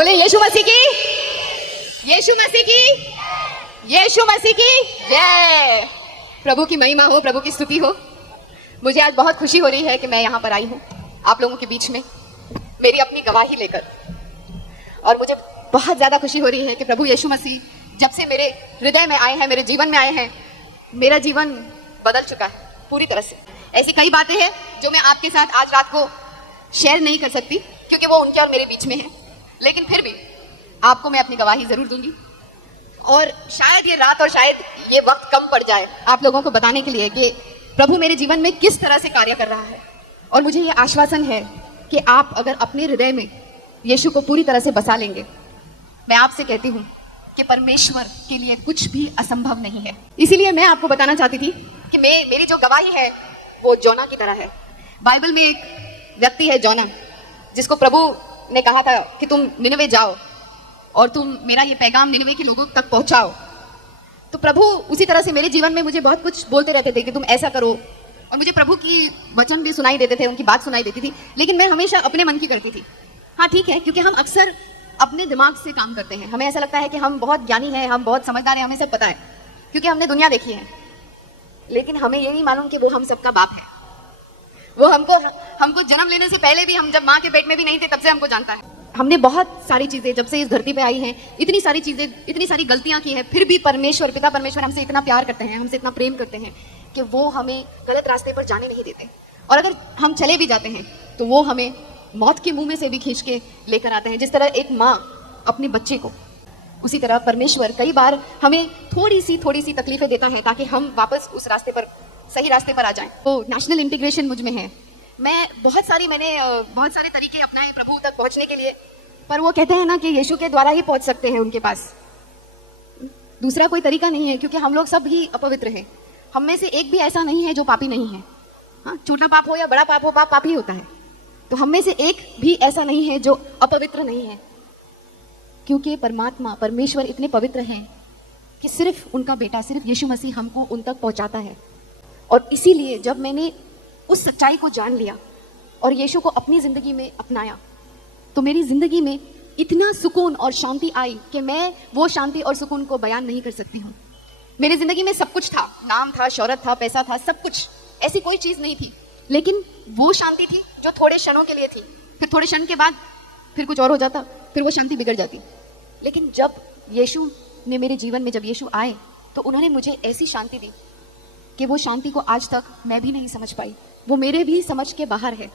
बोले यीशु मसीह की, यीशु मसीह की, यीशु मसीह की जय। प्रभु की महिमा हो, प्रभु की स्तुति हो। मुझे आज बहुत खुशी हो रही है कि मैं यहाँ पर आई हूँ आप लोगों के बीच में मेरी अपनी गवाही लेकर। और मुझे बहुत ज़्यादा खुशी हो रही है कि प्रभु यीशु मसीह जब से मेरे हृदय में आए हैं, मेरे जीवन में आए हैं, मेरा जीवन बदल चुका है पूरी तरह से। ऐसी कई बातें हैं जो मैं आपके साथ आज रात को शेयर नहीं कर सकती क्योंकि वो उनके और मेरे बीच में है, लेकिन फिर भी आपको मैं अपनी गवाही ज़रूर दूंगी। और शायद ये रात और शायद ये वक्त कम पड़ जाए आप लोगों को बताने के लिए कि प्रभु मेरे जीवन में किस तरह से कार्य कर रहा है। और मुझे ये आश्वासन है कि आप अगर अपने हृदय में यीशु को पूरी तरह से बसा लेंगे, मैं आपसे कहती हूँ कि परमेश्वर के लिए कुछ भी असंभव नहीं है। इसीलिए मैं आपको बताना चाहती थी कि मेरी जो गवाही है वो जोना की तरह है। बाइबल में एक व्यक्ति है जोना, जिसको प्रभु ने कहा था कि तुम निनवे जाओ और तुम मेरा ये पैगाम निनवे के लोगों तक पहुंचाओ। तो प्रभु उसी तरह से मेरे जीवन में मुझे बहुत कुछ बोलते रहते थे कि तुम ऐसा करो, और मुझे प्रभु की वचन भी सुनाई देते थे, उनकी बात सुनाई देती थी, लेकिन मैं हमेशा अपने मन की करती थी। हाँ ठीक है, क्योंकि हम अक्सर अपने दिमाग से काम करते हैं। हमें ऐसा लगता है कि हम बहुत ज्ञानी हैं, हम बहुत समझदार हैं, हमें सब पता है क्योंकि हमने दुनिया देखी है। लेकिन हमें ये नहीं मालूम कि वो हम सबका बाप है। वो हमको जन्म लेने से पहले भी, हम जब माँ के पेट में भी नहीं थे तब से हमको जानता है। हमने बहुत सारी चीज़ें जब से इस धरती पे आई हैं, इतनी सारी चीज़ें, इतनी सारी गलतियाँ की हैं, फिर भी परमेश्वर, पिता परमेश्वर हमसे इतना प्यार करते हैं, हमसे इतना प्रेम करते हैं कि वो हमें गलत रास्ते पर जाने नहीं देते। और अगर हम चले भी जाते हैं तो वो हमें मौत के मुंह में से भी खींच के लेकर आते हैं। जिस तरह एक माँ अपने बच्चे को, उसी तरह परमेश्वर कई बार हमें थोड़ी सी तकलीफें देता है ताकि हम वापस उस रास्ते पर, सही रास्ते पर आ जाएं। तो नेशनल इंटीग्रेशन मुझ में है। मैंने बहुत सारे तरीके अपनाए प्रभु तक पहुंचने के लिए, पर वो कहते हैं ना कि यीशु के द्वारा ही पहुंच सकते हैं उनके पास, दूसरा कोई तरीका नहीं है, क्योंकि हम लोग सब ही अपवित्र हैं। हम में से एक भी ऐसा नहीं है जो पापी नहीं है। हाँ, छोटा पाप हो या बड़ा पाप हो, पाप ही होता है। तो हम में से एक भी ऐसा नहीं है जो अपवित्र नहीं है, क्योंकि परमात्मा, परमेश्वर इतने पवित्र हैं कि सिर्फ उनका बेटा, सिर्फ यीशु मसीह हमको उन तक पहुंचाता है। और इसीलिए जब मैंने उस सच्चाई को जान लिया और यीशु को अपनी ज़िंदगी में अपनाया, तो मेरी ज़िंदगी में इतना सुकून और शांति आई कि मैं वो शांति और सुकून को बयान नहीं कर सकती हूँ। मेरी ज़िंदगी में सब कुछ था, नाम था, शौहरत था, पैसा था, सब कुछ, ऐसी कोई चीज़ नहीं थी, लेकिन वो शांति थी जो थोड़े क्षणों के लिए थी। फिर थोड़े क्षण के बाद फिर कुछ और हो जाता, फिर वो शांति बिगड़ जाती। लेकिन जब यीशु ने मेरे जीवन में, जब यीशु आए तो उन्होंने मुझे ऐसी शांति दी कि वो शांति को आज तक मैं भी नहीं समझ पाई। वो मेरे भी समझ के बाहर है।